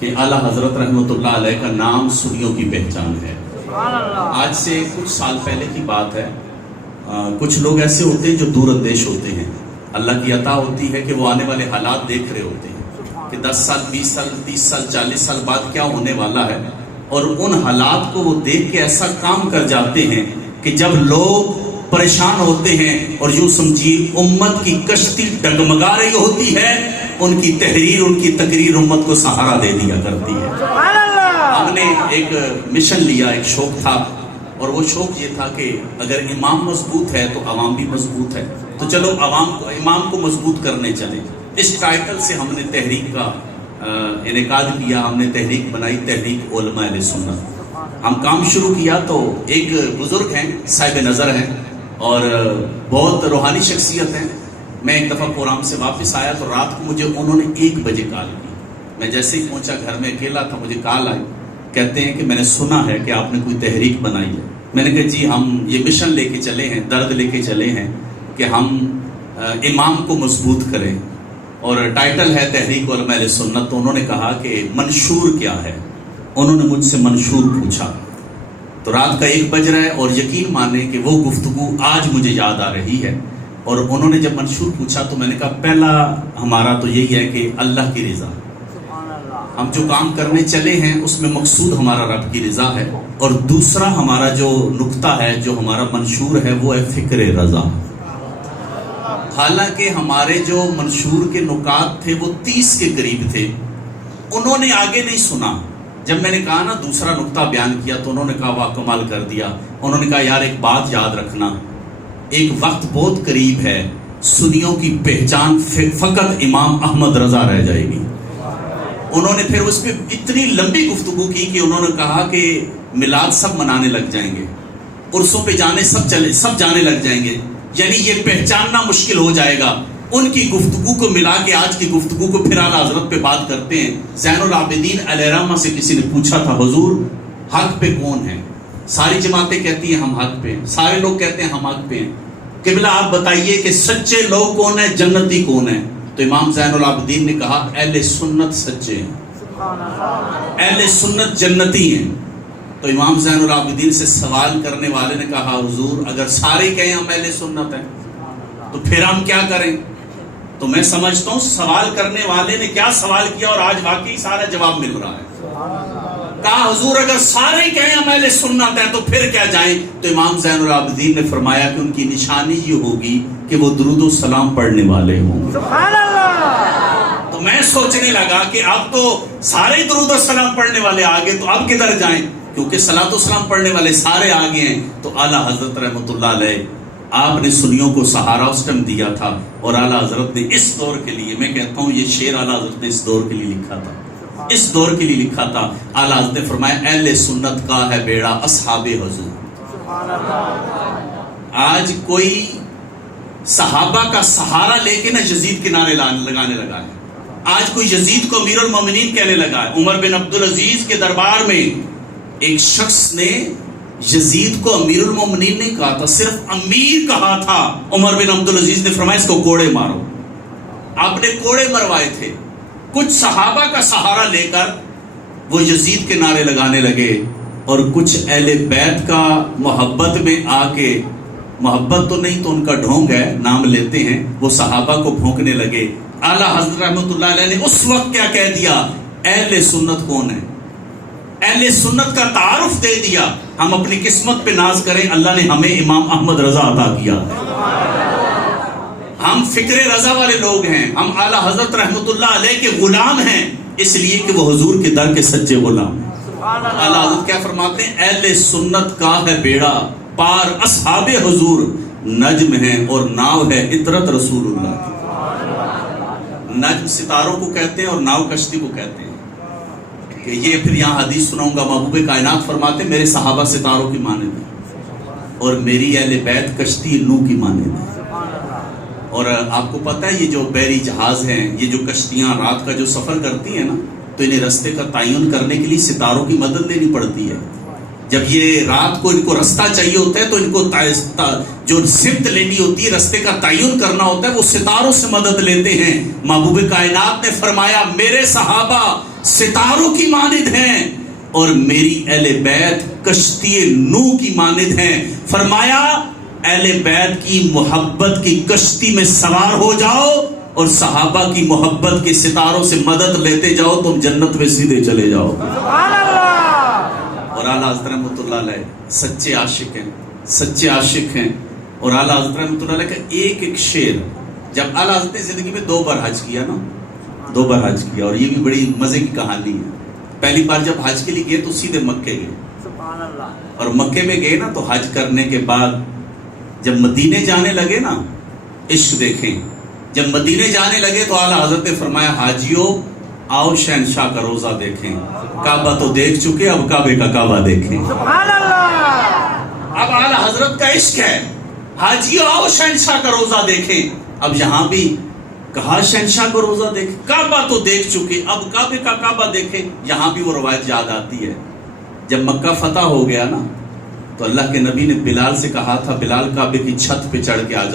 کہ اعلیٰ حضرت رحمۃ اللہ علیہ کا نام سنیوں کی پہچان ہے۔ آج سے کچھ سال پہلے کی بات ہے، کچھ لوگ ایسے ہوتے ہیں جو دور اندیش ہوتے ہیں، اللہ کی عطا ہوتی ہے کہ وہ آنے والے حالات دیکھ رہے ہوتے ہیں کہ 10 سال 20 سال 30 سال 40 سال بعد کیا ہونے والا ہے، اور ان حالات کو وہ دیکھ کے ایسا کام کر جاتے ہیں کہ جب لوگ پریشان ہوتے ہیں اور یوں سمجھیے امت کی کشتی ڈگمگا رہی ہوتی ہے، ان کی تحریر ان کی تقریر امت کو سہارا دے دیا کرتی ہے۔ ہم نے ایک مشن لیا، ایک شوق تھا، اور وہ شوق یہ تھا کہ اگر امام مضبوط ہے تو عوام بھی مضبوط ہے، تو چلو امام کو مضبوط کرنے چلے۔ اس ٹائٹل سے ہم نے تحریک کا انعقاد کیا، ہم نے تحریک بنائی، تحریک علماء اہل سنت۔ ہم کام شروع کیا تو ایک بزرگ ہیں، صاحب نظر ہیں اور بہت روحانی شخصیت ہیں۔ میں ایک دفعہ پروگرام سے واپس آیا تو رات کو مجھے انہوں نے 1 بجے کال کی۔ میں جیسے ہی پہنچا گھر میں اکیلا تھا، مجھے کال آئی، کہتے ہیں کہ میں نے سنا ہے کہ آپ نے کوئی تحریک بنائی ہے۔ میں نے کہا جی ہم یہ مشن لے کے چلے ہیں، درد لے کے چلے ہیں کہ ہم امام کو مضبوط کریں، اور ٹائٹل ہے تحریک علماء اہل سنت۔ تو انہوں نے کہا کہ منشور کیا ہے، انہوں نے مجھ سے منشور پوچھا تو رات کا 1 بج رہا ہے، اور یقین مانے کہ وہ گفتگو آج مجھے یاد آ رہی ہے۔ اور انہوں نے جب منشور پوچھا تو میں نے کہا پہلا ہمارا تو یہی ہے کہ اللہ کی رضا، ہم جو کام کرنے چلے ہیں اس میں مقصود ہمارا رب کی رضا ہے، اور دوسرا ہمارا جو نقطہ ہے، جو ہمارا منشور ہے، وہ ہے فکر رضا۔ حالانکہ ہمارے جو منشور کے نکات تھے وہ 30 کے قریب تھے، انہوں نے آگے نہیں سنا۔ جب میں نے کہا نا دوسرا نقطہ بیان کیا تو انہوں نے کہا واہ کمال کر دیا۔ انہوں نے کہا یار ایک بات یاد رکھنا، ایک وقت بہت قریب ہے، سنیوں کی پہچان فقط امام احمد رضا رہ جائے گی۔ انہوں نے پھر اس پہ اتنی لمبی گفتگو کی کہ انہوں نے کہا کہ میلاد سب منانے لگ جائیں گے، عرسوں پہ جانے سب جانے لگ جائیں گے، یعنی یہ پہچاننا مشکل ہو جائے گا۔ ان کی گفتگو کو ملا کے آج کی گفتگو کو پھر اعلیٰ حضرت پہ بات کرتے ہیں۔ زین العابدین علیہ الرحمہ سے کسی نے پوچھا تھا حضور حق پہ کون ہے؟ ساری جماعتیں کہتی ہیں ہم حق پہ ہیں، سارے لوگ کہتے ہیں ہم حق پہ ہیں، قبلہ آپ بتائیے کہ سچے لوگ کون ہیں، جنتی کون ہیں؟ تو امام زین العابدین نے کہا اہل سنت سچے ہیں، اہل سنت جنتی ہیں۔ تو امام زین العابدین سے سوال کرنے والے نے کہا حضور اگر سارے کہیں ہم اہل سنت ہیں تو پھر ہم کیا کریں؟ تو میں سمجھتا ہوں سوال کرنے والے نے کیا سوال کیا اور آج واقعی سارا جواب مل رہا ہے۔ کہا حضور اگر سارے کہیں ہم اہل سنت ہیں تو پھر کیا جائیں؟ تو امام زین العابدین نے فرمایا کہ ان کی نشانی یہ ہوگی کہ وہ درود و سلام پڑھنے والے ہوں۔ سبحان اللہ۔ تو میں سوچنے لگا کہ اب تو سارے درود و سلام پڑھنے والے آگے، تو اب کدھر جائیں؟ کیونکہ صلاۃ و سلام پڑھنے والے سارے آگے ہیں۔ تو اعلیٰ حضرت رحمۃ اللہ علیہ آپ نے سنیوں کو سہارا اس ٹائم دیا تھا، اور اعلیٰ حضرت نے اس دور کے لیے، میں کہتا ہوں یہ شعر اعلیٰ حضرت نے اس دور کے لیے لکھا تھا، اس دور کے لیے لکھا تھا۔ اعلیٰ حضرت نے فرمایا اہل سنت کا ہے بیڑا اصحاب حضور۔ آج کوئی صحابہ کا سہارا لے کے نا یزید کے نعرے لگانے لگا ہے، آج کوئی یزید کو امیر المومنین کہنے لگا ہے۔ عمر بن عبدالعزیز کے دربار میں ایک شخص نے یزید کو امیر المومنین نہیں کہا تھا، صرف امیر کہا تھا۔ عمر بن عبدالعزیز نے فرمایا اس کو کوڑے مارو۔ آپ نے کوڑے مروائے تھے۔ کچھ صحابہ کا سہارا لے کر وہ یزید کے نعرے لگانے لگے، اور کچھ اہل بیت کا محبت میں آ کے، محبت تو نہیں تو ان کا ڈھونگ ہے، نام لیتے ہیں، وہ صحابہ کو بھونکنے لگے۔ اعلیٰ حضرت رحمۃ اللہ علیہ نے اس وقت کیا کہہ دیا؟ اہل سنت کون ہے؟ اہل سنت کا تعارف دے دیا۔ ہم اپنی قسمت پہ ناز کریں، اللہ نے ہمیں امام احمد رضا عطا کیا۔ ہم فکر رضا والے لوگ ہیں، ہم اعلیٰ حضرت رحمۃ اللہ علیہ کے غلام ہیں، اس لیے کہ وہ حضور کے در کے سچے غلام ہیں۔ اعلیٰ حضرت کیا فرماتے ہیں؟ اہل سنت کا ہے بیڑا پار اصحاب حضور، نجم ہے اور ناؤ ہے عطرت رسول اللہ کی۔ نجم ستاروں کو کہتے ہیں اور ناؤ کشتی کو کہتے ہیں۔ کہ یہ پھر یہاں حدیث سناؤں گا، محبوب کائنات فرماتے میرے صحابہ ستاروں کی مانند ہیں اور میری اہل بیت کشتی نوح کی مانند ہے۔ اور آپ کو پتہ ہے یہ جو بحری جہاز ہیں، یہ جو کشتیاں رات کا جو سفر کرتی ہیں نا، تو انہیں رستے کا تعین کرنے کے لیے ستاروں کی مدد لینی پڑتی ہے۔ جب یہ رات کو ان کو رستہ چاہیے ہوتا ہے تو ان کو جو سمت لینی ہوتی ہے، رستے کا تعین کرنا ہوتا ہے، وہ ستاروں سے مدد لیتے ہیں۔ محبوب کائنات نے فرمایا میرے صحابہ ستاروں کی مانند ہیں اور میری اہل بیت کشتی نوح کی مانند ہیں. فرمایا اہل بیت کی محبت کی کشتی میں سوار ہو جاؤ اور صحابہ کی محبت کے ستاروں سے مدد لیتے جاؤ, تم جنت میں سیدھے چلے جاؤ. سبحان اللہ. اور اعلیٰ حضرت رحمۃ اللہ علیہ سچے عاشق ہیں, سچے عاشق ہیں. اور اعلیٰ حضرت رحمۃ اللہ علیہ کا ایک ایک شعر, جب اعلیٰ حضرت نے زندگی میں 2 بار حج کیا نا, 2 بار حج کیا, اور یہ بھی بڑی مزے کی کہانی ہے. پہلی بار جب حج کے لیے گئے تو سیدھے مکے گئے, سبحان اللہ. اور مکے میں گئے نا تو حج کرنے کے بعد جب مدینے جانے لگے نا, عشق دیکھیں, جب مدینے جانے لگے تو اعلیٰ حضرت نے فرمایا حاجیوں آؤ شہنشاہ کا روزہ دیکھیں. کعبہ تو دیکھ چکے, اب کعبے کا کعبہ دیکھیں. سبحان اللہ. اب اعلیٰ حضرت کا عشق ہے, حاجیوں آؤ شہنشاہ کا روزہ دیکھیں. اب یہاں بھی کہا شہنشاہ کو روزہ دیکھ, کعبہ تو دیکھ چکے, اب کعبے کا کعبہ دیکھیں. یہاں بھی وہ روایت یاد آتی ہے, جب مکہ فتح ہو گیا نا تو اللہ کے نبی نے بلال سے کہا تھا بلال کعبے کی چھت پہ چڑھ کے آج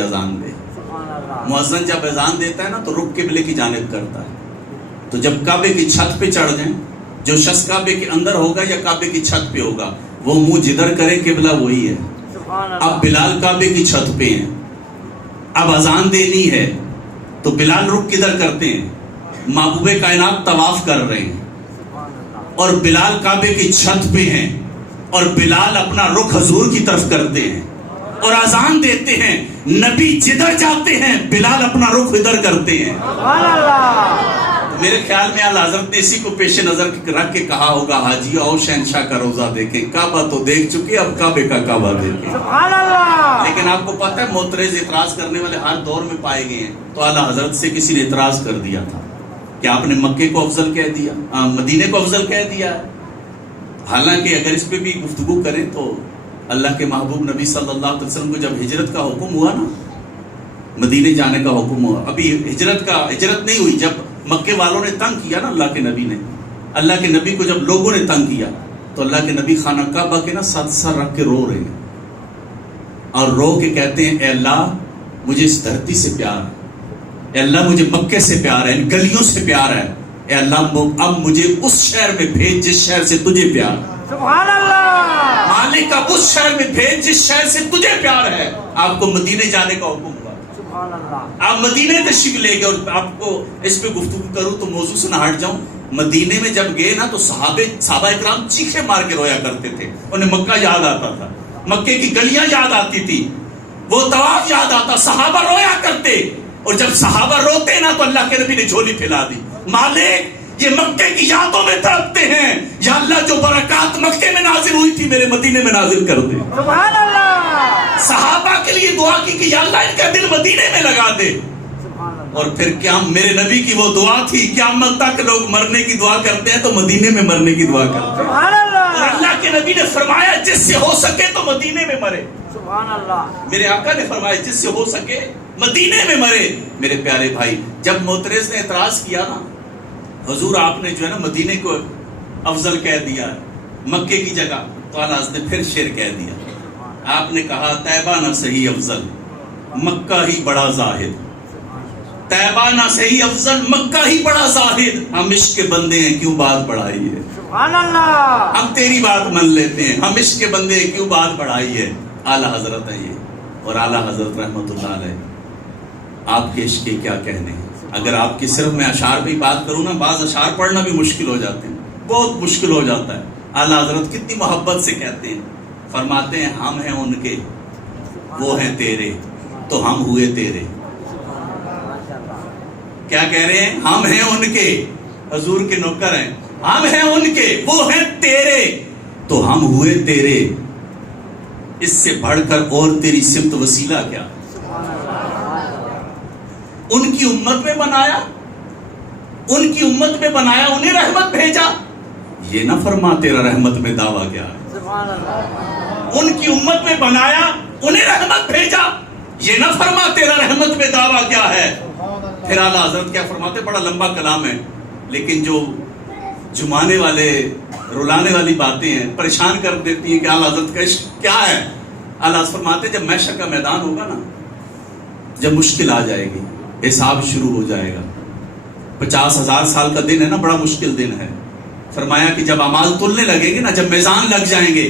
اذان دے. مؤذن جب اذان دیتا ہے نا تو رخ قبلے کی جانب کرتا ہے. تو جب کعبے کی چھت پہ چڑھ جائیں, جو شخص کعبے کے اندر ہوگا یا کعبے کی چھت پہ ہوگا وہ منہ جدھر کرے قبلہ وہی ہے. اب بلال کعبے کی چھت پہ ہیں, اب اذان دینی ہے تو بلال رخ کدھر کرتے ہیں, محبوب کائنات طواف کر رہے ہیں اور بلال کعبے کی چھت پہ ہیں, اور بلال اپنا رخ حضور کی طرف کرتے ہیں اور اذان دیتے ہیں. نبی جدھر جاتے ہیں بلال اپنا رخ ادھر کرتے ہیں. میرے خیال میں اعلیٰ حضرت نے اسی کو پیش نظر رکھ کے کہا ہوگا حاجی آؤ شہنشاہ کا روزہ دیکھیں, کعبہ تو دیکھ چکے, اب کعبے کا کعبہ دیکھیں. لیکن آپ کو پتہ ہے معترض اعتراض کرنے والے ہر دور میں پائے گئے ہیں. تو اعلیٰ حضرت سے کسی نے اعتراض کر دیا تھا کہ آپ نے مکے کو افضل کہہ دیا, مدینے کو افضل کہہ دیا. حالانکہ اگر اس پہ بھی گفتگو کریں تو اللہ کے محبوب نبی صلی اللہ علیہ وسلم کو جب ہجرت کا حکم ہوا نا, مدینے جانے کا حکم ہوا, ابھی ہجرت نہیں ہوئی, جب مکے والوں نے تنگ کیا نا اللہ کے نبی نے, اللہ کے نبی کو جب لوگوں نے تنگ کیا تو اللہ کے نبی خانہ کعبہ کے نا سر رکھ کے رو رہے ہیں اور رو کے کہتے ہیں اے اللہ مجھے اس دھرتی سے پیار ہے, اے اللہ مجھے مکے سے پیار ہے, ان گلیوں سے پیار ہے, اے اللہ اب مجھے اس شہر میں بھیج جس شہر سے تجھے پیار ہے. سبحان اللہ. مالک اب اس شہر میں بھیج جس شہر سے تجھے پیار ہے. آپ کو مدینے جانے کا حکم ہوا, سبحان اللہ. آپ مدینے تشریف لے گئے. اور آپ کو اس پہ گفتگو کروں تو موضوع سے نہ ہٹ جاؤں. مدینے میں جب گئے نا تو صحابہ اکرام چیخے مار کے رویا کرتے تھے, انہیں مکہ یاد آتا تھا, مکے کی گلیاں یاد آتی تھی, وہ طواف یاد آتا, صحابہ رویا کرتے. اور جب صحابہ روتے نا تو اللہ کے نبی نے جھولی پھیلا دی, مالک یہ مکے کی یادوں میں تڑپتے ہیں, یا اللہ جو برکات مکے میں نازل ہوئی تھی میرے مدینے میں نازل کر دے. سبحان اللہ. صحابہ کے لیے دعا کی کہ یا اللہ ان کا دل مدینے میں لگا دے. اور پھر کیا میرے نبی کی وہ دعا تھی, قیامت تک لوگ مرنے کی دعا کرتے ہیں تو مدینے میں مرنے کی دعا کرتے ہیں. سبحان اللہ. اور اللہ کے نبی نے فرمایا جس سے ہو سکے تو مدینے میں مرے. سبحان اللہ. میرے آقا نے فرمایا جس سے ہو سکے مدینے میں مرے. میرے پیارے بھائی جب معترض نے اعتراض کیا نا, حضور آپ نے جو ہے نا مدینے کو افضل کہہ دیا مکے کی جگہ, تو اعلیٰ حضرت نے پھر شعر کہہ دیا. آپ نے کہا طیبہ نہ صحیح افضل مکہ ہی بڑا زاہد, طیبہ نہ صحیح افضل مکہ ہی بڑا زاہد, ہم عشق کے بندے ہیں کیوں بات بڑھائی ہے. سبحان اللہ. ہم تیری بات مان لیتے ہیں, ہم عشق کے بندے ہیں کیوں بات بڑھائی ہے. اعلیٰ حضرت ہے یہ, اور اعلیٰ حضرت رحمۃ اللہ علیہ آپ کے عشق کے کیا کہنے ہیں. اگر آپ کی صرف میں اشعار پہ بات کروں نا, بعض اشعار پڑھنا بھی مشکل ہو جاتے ہیں, بہت مشکل ہو جاتا ہے. اعلیٰ حضرت کتنی محبت سے کہتے ہیں, فرماتے ہیں ہم ہیں ان کے وہ ہیں تیرے تو ہم ہوئے تیرے. کیا کہہ رہے ہیں, ہم ہیں ان کے, حضور کے نوکر ہیں, ہم ہیں ان کے وہ ہیں تیرے تو ہم ہوئے تیرے. اس سے بڑھ کر اور تیری سمت وسیلہ کیا. ان کی امت میں بنایا, ان کی امت میں بنایا, انہیں رحمت بھیجا, یہ نہ فرما تیرا رحمت میں دعویٰ کیا ہے. ان کی امت میں بنایا, انہیں رحمت بھیجا, یہ نہ فرما تیرا رحمت میں دعویٰ کیا ہے. پھر اعلیٰ حضرت کیا فرماتے, بڑا لمبا کلام ہے لیکن جو جمانے والے رلانے والی باتیں ہیں پریشان کر دیتی ہیں کہ اعلیٰ حضرت کا عشق کیا ہے. اعلیٰ حضرت فرماتے جب محشر کا میدان ہوگا نا, جب مشکل آ جائے گی, حساب شروع ہو جائے گا, 50,000 سال کا دن ہے نا، بڑا مشکل دن ہے. فرمایا کہ جب اعمال تلنے لگیں گے نا، جب میزان لگ جائیں گے،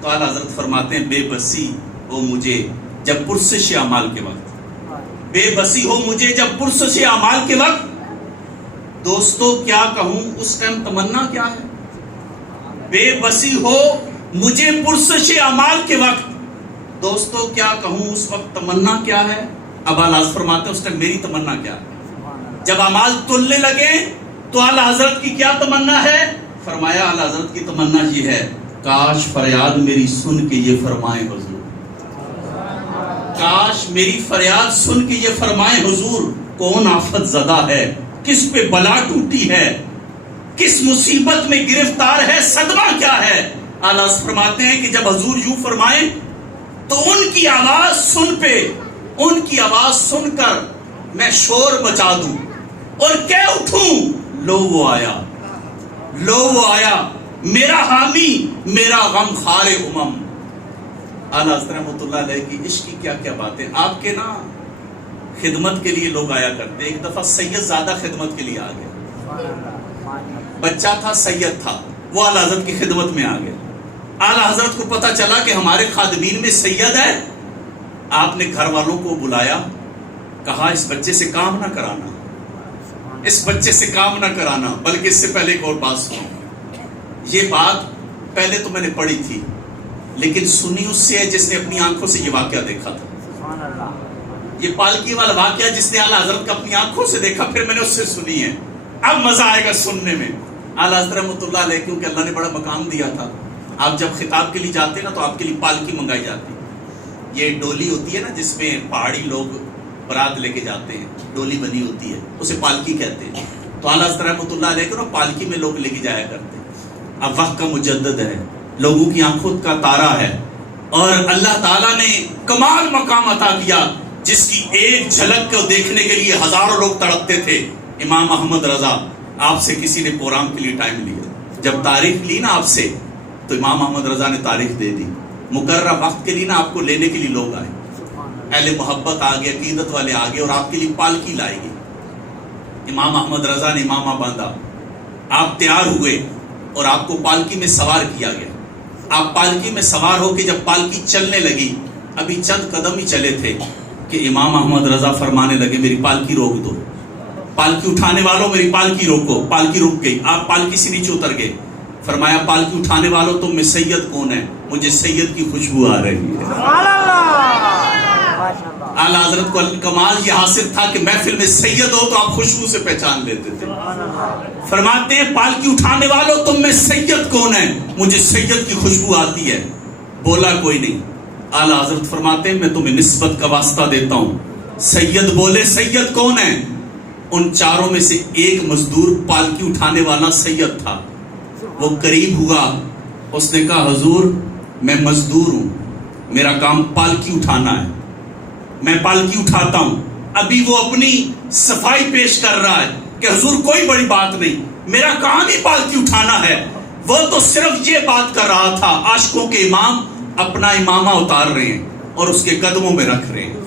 تو اعلیٰ حضرت فرماتے ہیں بے بسی ہو مجھے جب پرسش اعمال کے وقت، بے بسی ہو مجھے جب پرسش اعمال کے وقت. دوستو کیا کہوں اس ٹائم تمنا کیا ہے؟ بے بسی ہو مجھے پرسش اعمال کے وقت. دوستو کیا کہوں اس وقت تمنا کیا ہے؟ اب اعلیٰ حضرت فرماتے ہیں اس ٹائم میری تمنا کیا ہے؟ جب اعمال تلنے لگے تو اعلیٰ حضرت کی کیا تمنا ہے؟ فرمایا اعلیٰ حضرت کی تمنا یہ ہے، کاش فریاد میری سن کے یہ فرمائیں حضور، کاش میری فریاد سن کے یہ فرمائیں حضور، کون آفت زدہ ہے، کس پہ بلا ٹوٹی ہے، کس مصیبت میں گرفتار ہے، صدمہ کیا ہے. اعلیٰ فرماتے ہیں کہ جب حضور یوں فرمائیں تو ان کی آواز سن پہ، ان کی آواز سن کر میں شور مچا دوں اور کہہ اٹھوں، لو وہ آیا، لو وہ آیا، میرا حامی، میرا غم خار امم. اعلیٰ حضرت رحمۃ اللہ علیہ کی عشق کی کیا کیا باتیں. آپ کے نا خدمت کے لیے لوگ آیا کرتے. ایک دفعہ سید زادہ خدمت کے لیے آ گئے، بچہ تھا، سید تھا، وہ اعلیٰ حضرت کی خدمت میں آ گئے. اعلیٰ حضرت کو پتا چلا کہ ہمارے خادمین میں سید ہے. آپ نے گھر والوں کو بلایا، کہا اس بچے سے کام نہ کرانا، اس بچے سے کام نہ کرانا. بلکہ اس سے پہلے ایک اور بات سنو. یہ بات پہلے تو میں نے پڑھی تھی، لیکن سنی اس سے ہے جس نے اپنی آنکھوں سے یہ واقعہ دیکھا تھا. یہ پالکی والا واقعہ جس نے اعلیٰ حضرت کا اپنی آنکھوں سے دیکھا، پھر میں نے اس سے سنی ہے. اب مزہ آئے گا سننے میں. اعلیٰ حضرت رحمۃ اللہ علیہ کیونکہ اللہ نے بڑا مقام دیا تھا، آپ جب خطاب کے لیے جاتے ہیں نا تو آپ کے لیے پالکی منگائی جاتی. یہ ڈولی ہوتی ہے نا جس میں پہاڑی لوگ برات لے کے جاتے ہیں، ڈولی بنی ہوتی ہے، اسے پالکی کہتے ہیں. تو اعلیٰ حضرت رحمۃ اللہ علیہ کو نا پالکی میں لوگ لے کے جایا کرتے ہیں. اب وقت کا مجدد ہے، لوگوں کی آنکھوں کا تارا ہے، اور اللہ تعالیٰ نے کمال مقام عطا کیا جس کی ایک جھلک کو دیکھنے کے لیے ہزاروں لوگ تڑپتے تھے. امام احمد رضا، آپ سے کسی نے پروگرام کے لیے ٹائم لیا، جب تاریخ لی نا آپ سے تو امام احمد رضا نے تاریخ دے دی. مقررہ وقت کے لیے نا آپ کو لینے کے لیے لوگ آئے، اہل محبت آگے، عقیدت والے آگے، اور آپ کے لیے پالکی لائی گئی. امام احمد رضا نے امامہ باندھا، آپ تیار ہوئے اور آپ کو پالکی میں سوار کیا گیا. آپ پالکی میں سوار ہو کے جب پالکی چلنے لگی، ابھی چند قدم ہی چلے تھے کہ امام احمد رضا فرمانے لگے میری پالکی روک دو، پالکی اٹھانے والوں میری پالکی روکو. پالکی رک گئی. آپ پالکی سے نیچے اتر گئے. فرمایا پالکی اٹھانے والوں تم میں سید کون ہے؟ مجھے سید کی خوشبو آ رہی ہے. اعلیٰ حضرت کو کمال یہ حاصل تھا کہ محفل میں سید ہو تو آپ خوشبو سے پہچان لیتے تھے. فرماتے ہیں پالکی اٹھانے والوں تم میں سید کون ہے؟ مجھے سید کی خوشبو آتی ہے. بولا کوئی نہیں. اعلیٰ حضرت فرماتے ہیں میں تمہیں نسبت کا واسطہ دیتا ہوں. سید بولے سید کون ہے؟ ان چاروں میں سے ایک مزدور پالکی اٹھانے والا سید تھا. وہ قریب ہوا، اس نے کہا حضور میں مزدور ہوں، میرا کام پالکی اٹھانا ہے، میں پالکی اٹھاتا ہوں. ابھی وہ اپنی صفائی پیش کر رہا ہے کہ حضور کوئی بڑی بات نہیں، میرا کام ہی پالکی اٹھانا ہے. وہ تو صرف یہ بات کر رہا تھا، عاشقوں کے امام اپنا امامہ اتار رہے ہیں اور اس کے قدموں میں رکھ رہے ہیں،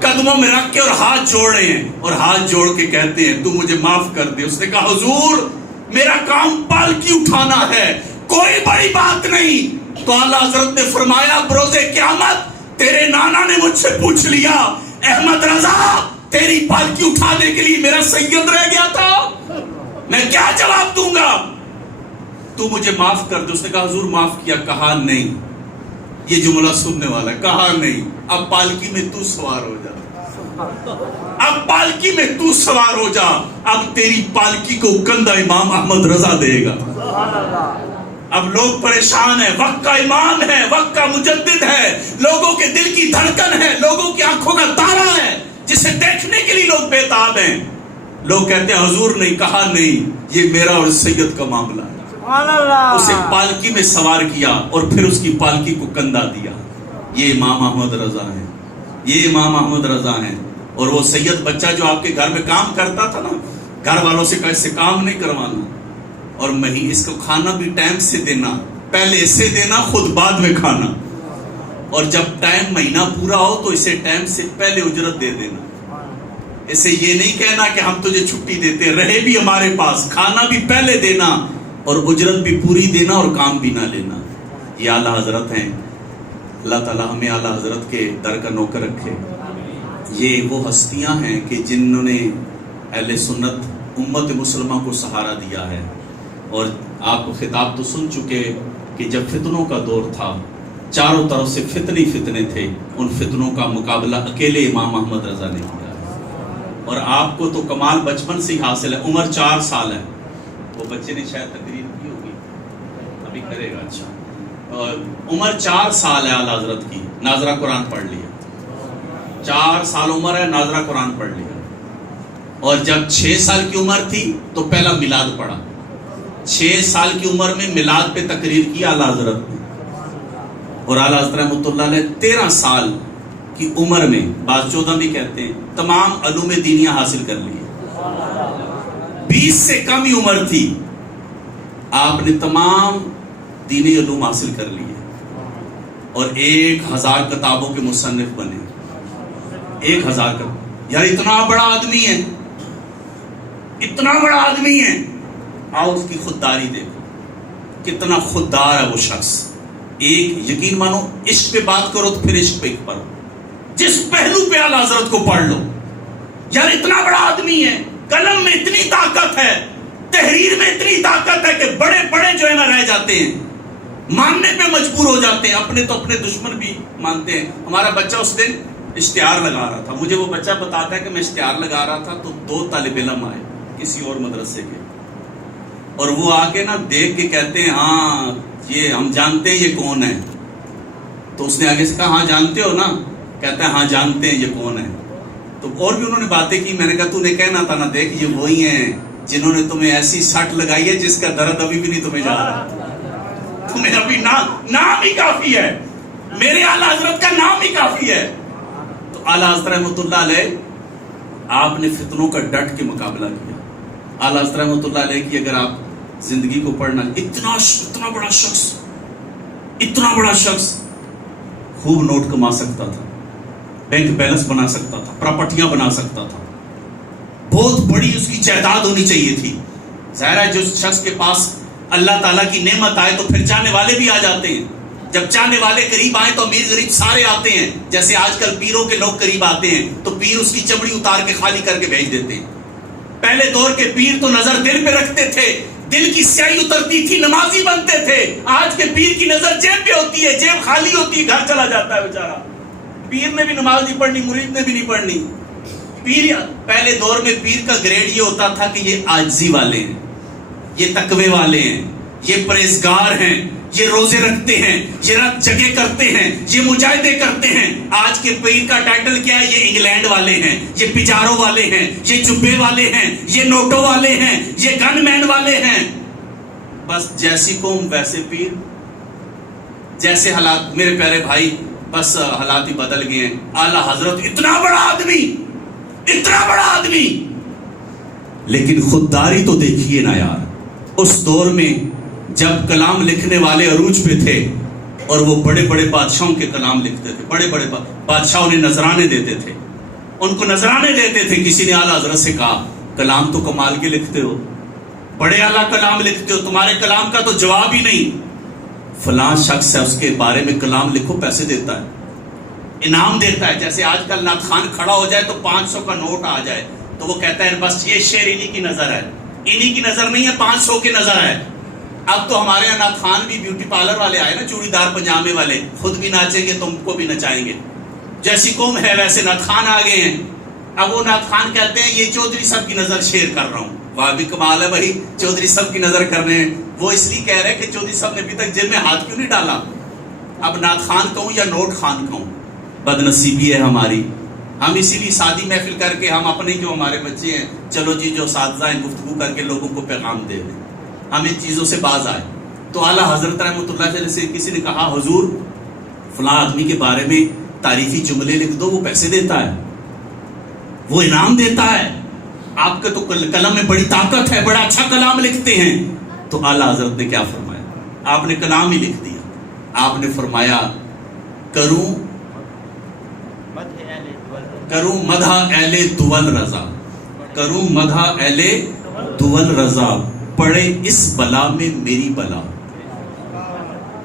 قدموں میں رکھ کے اور ہاتھ جوڑ رہے ہیں، اور ہاتھ جوڑ کے کہتے ہیں تو مجھے معاف کر دے. اس نے کہا حضور میرا کام پالکی اٹھانا ہے، کوئی بڑی بات نہیں. تو اعلیٰ حضرت نے فرمایا بروز قیامت تیرے نانا نے مجھ سے پوچھ لیا احمد رضا تیری پالکی اٹھانے کے لیے میرا سید رہ گیا تھا، میں کیا جواب دوں گا؟ تو مجھے معاف کر دے. اس نے کہا حضور معاف کیا. کہا نہیں، یہ جملہ سننے والا ہے، کہا نہیں، اب پالکی میں تو سوار ہو جا، اب پالکی میں تو سوار ہو جا. اب تیری پالکی کو کندھا امام احمد رضا دے گا. اب لوگ پریشان ہیں، وقت کا امام ہے، وقت کا مجدد ہے، لوگوں کے دل کی دھڑکن ہے، لوگوں کی آنکھوں کا تارا ہے جسے دیکھنے کے لیے لوگ بےتاب ہیں. لوگ کہتے ہیں حضور نہیں. کہا نہیں، یہ میرا اور سید کا معاملہ ہے. اسے پالکی میں سوار کیا اور پھر اس کی پالکی کو کندھا دیا. یہ امام احمد رضا ہے، یہ امام احمد رضا ہیں. اور وہ سید بچہ جو آپ کے گھر میں کام کرتا تھا نا، گھر والوں سے کہا اس سے کام نہیں کروانا، اور اس کو کھانا بھی ٹائم سے دینا، پہلے اسے دینا خود بعد میں کھانا، اور جب ٹائم مہینہ پورا ہو تو اسے ٹائم سے پہلے اجرت دے دینا. اسے یہ نہیں کہنا کہ ہم تجھے چھٹی دیتے، رہے بھی ہمارے پاس، کھانا بھی پہلے دینا اور اجرت بھی پوری دینا اور کام بھی نہ لینا۔ یہ اعلیٰ حضرت ہیں۔ اللہ تعالیٰ ہمیں اعلیٰ حضرت کے در کا نوکر رکھے۔ یہ وہ ہستیاں ہیں کہ جنہوں نے اہل سنت امت مسلمہ کو سہارا دیا ہے۔ اور آپ خطاب تو سن چکے کہ جب فتنوں کا دور تھا، چاروں طرف سے فتنے تھے، ان فتنوں کا مقابلہ اکیلے امام احمد رضا نے کیا۔ اور آپ کو تو کمال بچپن سے ہی حاصل ہے، عمر 4 سال ہے۔ وہ بچے نے شاید تقریر کی ہوگی، ابھی کرے گا۔ اچھا، عمر 4 سال ہے اعلیٰ حضرت کی، ناظرہ قرآن پڑھ لیا۔ 4 سال عمر ہے، ناظرہ قرآن پڑھ لیا۔ اور جب 6 سال کی عمر تھی تو پہلا میلاد پڑھا۔ 6 سال کی عمر میں میلاد پہ تقریر کی اعلیٰ حضرت نے۔ اور اعلیٰ حضرت رحمۃ اللہ علیہ 13 سال کی عمر میں، بعض 14 بھی کہتے ہیں، تمام علوم دینیہ حاصل کر لیے۔ 20 سے کم ہی عمر تھی، آپ نے تمام دینی علوم حاصل کر لیے اور 1000 کتابوں کے مصنف بنے۔ 1000 کا، یار اتنا بڑا آدمی ہے، اتنا بڑا آدمی ہے۔ آؤ اس کی خودداری دیکھو، کتنا خوددار ہے وہ شخص۔ ایک یقین مانو، عشق پہ بات کرو تو پھر عشق پہ پڑھو، جس پہلو پہ اعلیٰ حضرت کو پڑھ لو۔ یار اتنا بڑا آدمی ہے، قلم میں اتنی طاقت ہے، تحریر میں اتنی طاقت ہے کہ بڑے بڑے جو ہے نا رہ جاتے ہیں، ماننے پہ مجبور ہو جاتے ہیں، اپنے تو اپنے دشمن بھی مانتے ہیں۔ ہمارا بچہ اس دن اشتہار لگا رہا تھا، مجھے وہ بچہ بتاتا ہے کہ میں اشتہار لگا رہا تھا تو 2 طالب علم آئے کسی اور مدرسے کے، اور وہ آگے نا دیکھ کے کہتے ہیں ہاں یہ ہم جانتے ہیں یہ کون ہے۔ تو اس نے آگے سے کہا ہاں جانتے ہو نا؟ کہتا ہے ہاں جانتے ہیں یہ کون ہے۔ تو اور بھی انہوں نے باتیں کی، میں نے کہا تو نے کہنا تھا نا، دیکھ یہ وہی ہیں جنہوں نے تمہیں ایسی سٹ لگائی ہے جس کا درد ابھی بھی نہیں تمہیں جا رہا، تمہیں ابھی نام ہی کافی ہے، میرے اعلیٰ حضرت کا نام ہی کافی ہے۔ تو اعلیٰ حضرت رحمۃ اللہ علیہ، آپ نے فتنوں کا ڈٹ کے مقابلہ کیا۔ اعلیٰ حضرت رحمۃ اللہ علیہ کی اگر آپ زندگی کو پڑھنا، اتنا بڑا شخص خوب نوٹ کما سکتا تھا، بینک بیلنس بنا سکتا تھا، پراپرٹیاں بنا سکتا تھا، بہت بڑی اس کی جائیداد ہونی چاہیے تھی۔ ظاہر ہے جو شخص کے پاس اللہ تعالیٰ کی نعمت آئے تو پھر چاہنے والے بھی آ جاتے ہیں۔ جب چاہنے والے قریب آئے تو امیر غریب سارے آتے ہیں، جیسے آج کل پیروں کے لوگ قریب آتے ہیں تو پیر اس کی چمڑی اتار کے خالی کر کے بھیج دیتے ہیں۔ پہلے دور کے پیر تو نظر دل پہ رکھتے تھے، دل کی سیاہی اترتی تھی، نمازی بنتے تھے۔ آج کے پیر کی نظر جیب پہ ہوتی ہے، جیب خالی ہوتی ہے، گھر چلا جاتا ہے بیچارہ۔ پیر نے بھی نماز نہیں پڑھنی، مرید نے بھی نہیں پڑھنی۔ پیر، پہلے دور میں پیر کا گریڈ یہ ہوتا تھا کہ یہ عاجزی والے ہیں، یہ تقوی والے ہیں، یہ پرہیزگار ہیں، یہ روزے رکھتے ہیں، یہ رات جگہ کرتے ہیں، یہ مجاہدے کرتے ہیں۔ آج کے پیر کا ٹائٹل کیا ہے؟ یہ انگلینڈ والے ہیں، یہ پجاروں والے ہیں، یہ جبے والے ہیں، یہ نوٹوں والے ہیں، یہ گن مین والے ہیں۔ بس جیسی قوم ویسے پیر، جیسے حالات۔ میرے پیارے بھائی، بس حالات ہی بدل گئے ہیں۔ اعلیٰ حضرت اتنا بڑا آدمی، لیکن خودداری تو دیکھیے نا یار۔ اس دور میں جب کلام لکھنے والے عروج پہ تھے اور وہ بڑے بڑے بادشاہوں کے کلام لکھتے تھے، بڑے بڑے بادشاہ انہیں نذرانے دیتے تھے، ان کو نذرانے دیتے تھے۔ کسی نے اعلیٰ حضرت سے کہا کلام تو کمال کے لکھتے ہو، بڑے اعلیٰ کلام لکھتے ہو، تمہارے کلام کا تو جواب ہی نہیں۔ فلاں شخص ہے، اس کے بارے میں کلام لکھو، پیسے دیتا ہے، انعام دیتا ہے۔ جیسے آج کل نعت خوان کھڑا ہو جائے تو 500 کا نوٹ آ جائے تو وہ کہتا ہے بس یہ شعر انہی کی نظر ہے، انہی کی نظر نہیں ہے، 500 کی نظر ہے۔ اب تو ہمارے یہاں نعت خوان بھی بیوٹی پارلر والے آئے نا، چوڑی دار پجامے والے، خود بھی ناچیں گے تم کو بھی نچائیں گے۔ جیسی قوم ہے ویسے نعت خوان آ گئے ہیں۔ اب وہ نعت خوان کہتے ہیں یہ چودھری صاحب کی نظر شیئر کر رہا ہوں۔ واہ بھی کمال ہے بھائی، چودھری صاحب کی نظر کر رہے ہیں۔ وہ اس لیے کہہ رہے ہیں کہ چودھری صاحب نے ابھی تک جیب میں ہاتھ کیوں نہیں ڈالا۔ اب نعت خوان کہوں یا نوٹ خوان کہوں، بد نصیبی ہے ہماری۔ ہم اسی لیے شادی محفل کر کے، ہم اپنے کیوں، ہمارے بچے ہیں، چلو جی جو اساتذہ ہیں گفتگو کر کے لوگوں کو پیغام دے دیں، ہم ان چیزوں سے باز آئے۔ تو اعلیٰ حضرت رحمۃ اللہ علیہ سے کسی نے کہا حضور فلاں آدمی کے بارے میں تعریفی جملے لکھ دو، وہ پیسے دیتا ہے، وہ انعام دیتا ہے، آپ کے تو قلم میں بڑی طاقت ہے، بڑا اچھا کلام لکھتے ہیں۔ تو اعلیٰ حضرت نے کیا فرمایا؟ آپ نے کلام ہی لکھ دیا۔ آپ نے فرمایا کروں کروں مدح اہل دول رضا، کروں مدح اہل دول رضا، پڑے اس بلا میں میری بلا.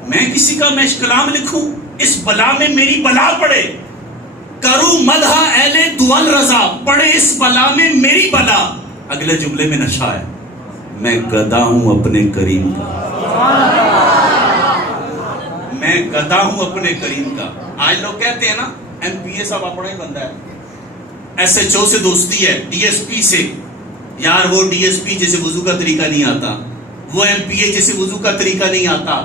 میں کسی کا میں کلام لکھوں، اس بلا میں میری بلا پڑے. کروں مدح اہل دول رضا، پڑے اس بلا میں میری بلا. اگلے جملے میں نشہ ہے، میں گدا ہوں اپنے کریم کا، میں گدا ہوں اپنے کریم کا. آج لوگ کہتے ہیں نا ایم پی اے صاحب اپنا ہی بندہ ہے، ایس ایچ او سے دوستی ہے، ڈی ایس پی سے. یار وہ ڈی ایس پی جیسے وضو کا طریقہ نہیں آتا، وہ ایم پی اے جیسے وضو کا طریقہ نہیں آتا،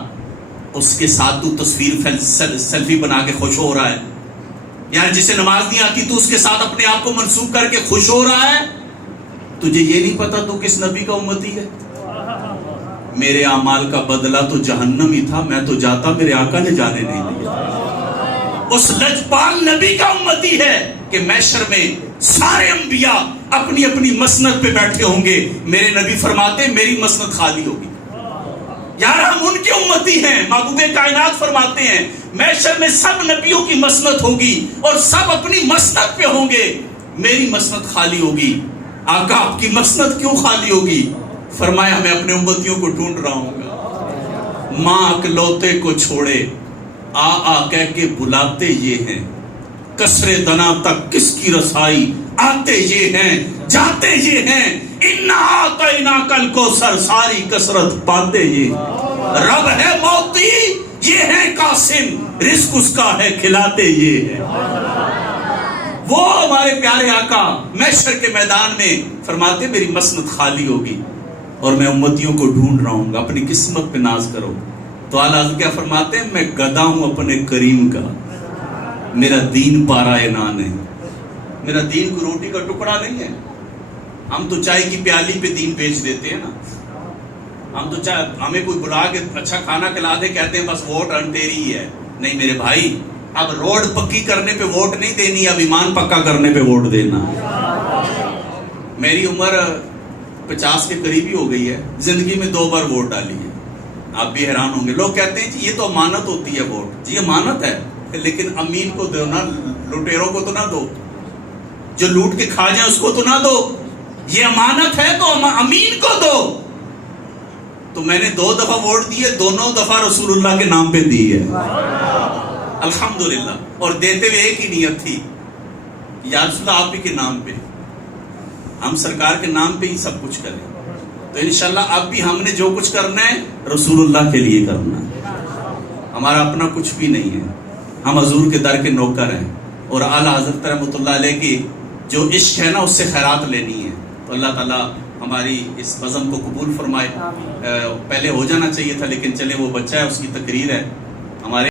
اس کے ساتھ تو تصویر سیلفی بنا کے خوش ہو رہا ہے. یار جسے نماز نہیں آتی تو اس کے ساتھ اپنے آپ کو منسوب کر کے خوش ہو رہا ہے. تجھے یہ نہیں پتا تو کس نبی کا امتی ہے؟ میرے اعمال کا بدلہ تو جہنم ہی تھا، میں تو جاتا میرے آقا نے جانے نہیں دیا. اس لجپال نبی کا امتی ہے کہ محشر میں سارے انبیاء اپنی اپنی مسند پہ بیٹھے ہوں گے، میرے نبی فرماتے میری مسند خالی ہوگی. یار ہم ان کے امتی ہیں. محبوب کائنات فرماتے ہیں محشر میں سب نبیوں کی مسند ہوگی اور سب اپنی مسند پہ ہوں گے، میری مسند خالی ہوگی. آقا آپ کی مسند کیوں خالی ہوگی؟ فرمایا میں اپنے امتیوں کو ڈھونڈ رہا ہوں گا. ماں اکلوتے کو چھوڑے آ آ کہہ کے بلاتے یہ ہیں، کسر دنا تک کس کی رسائی آتے یہ ہیں جاتے یہ ہیں. انا اعطیناک الکوثر، ساری کثرت پاتے یہ. رب ہے موتی یہ ہے قاسم، رزق اس کا ہے کھلاتے یہ ہے. وہ ہمارے پیارے آقا محشر کے میدان میں فرماتے میری مسند خالی ہوگی اور میں امتیوں کو ڈھونڈ رہا ہوں گا، اپنی قسمت پہ ناز کرو. تو اعلیٰ حضرت کیا فرماتے ہیں؟ میں گدا ہوں اپنے کریم کا، میرا دین پارا عنان ہے. میرا دین کوئی روٹی کا ٹکڑا نہیں ہے. ہم تو چائے کی پیالی پہ دین بیچ دیتے ہیں نا. ہم تو ہمیں کوئی بلا کے اچھا کھانا کھلا دے کہتے ہیں بس ووٹ انٹیری ہی ہے. نہیں میرے بھائی، اب روڈ پکی کرنے پہ ووٹ نہیں دینی، اب ایمان پکا کرنے پہ ووٹ دینا. میری عمر 50 کے قریب ہی ہو گئی ہے، زندگی میں 2 بار ووٹ ڈالی ہے. آپ بھی حیران ہوں گے. لوگ کہتے ہیں جی یہ تو امانت ہوتی ہے ووٹ. جی امانت ہے لیکن امین کو دو نا، لٹیروں کو تو نہ دو، جو لوٹ کے کھا جائیں اس کو تو نہ دو. یہ امانت ہے تو امین کو دو. تو میں نے 2 دفعہ ووٹ دیے، دونوں دفعہ رسول اللہ کے نام پہ دی ہے الحمدللہ. اور دیتے ہوئے ایک ہی نیت تھی، یا رسول اللہ آپ ہی کے نام پہ، ہم سرکار کے نام پہ ہی سب کچھ کریں. تو انشاءاللہ اب بھی ہم نے جو کچھ کرنا ہے رسول اللہ کے لیے کرنا ہے. ہمارا اپنا کچھ بھی نہیں ہے، ہم حضور کے در کے نوکر ہیں. اور اعلیٰ حضرت رحمۃ اللہ علیہ کی جو عشق ہے نا اس سے خیرات لینی ہے. تو اللہ تعالیٰ ہماری اس بزم کو قبول فرمائے. پہلے ہو جانا چاہیے تھا لیکن چلے وہ بچہ ہے، اس کی تقریر ہے. ہمارے